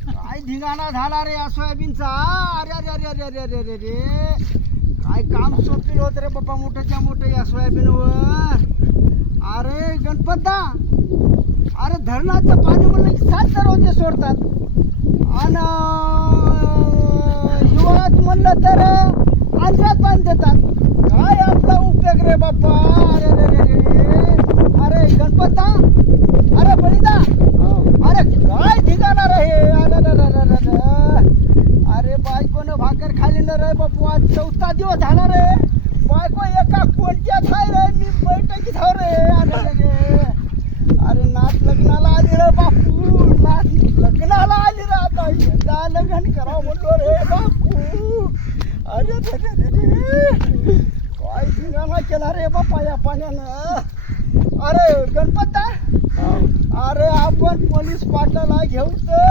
काय धिंगाणा झाला रे या सोयाबीनचा? अरे अरे अरे अरे अरे अरे रे काय काम सोपलेलं होत रे बाप्पा मोठ्याच्या मोठं या सोयाबीनवर. अरे गणपतदा. अरे धरणाचं पाणी म्हणलं की सात दरवाजे सोडतात. अन हिवाळ्यात म्हणलं तर अंजात पाणी देतात काय न रे बापू आज चौथा दिवस झाला रे. बायको एका कोणत्यात आहे रे. मी बैठकीत हाव रे. अरे अरे नात लग्नाला आली रे बापू. नात लग्नाला आली रे आता. यंदा लग्न करावं म्हणलो रे बापू. अरे. काय धिंगाणा केला रे बापा या पाण्यानं. अरे गणपत अरे आपण पोलीस पाटलाला घेऊ तर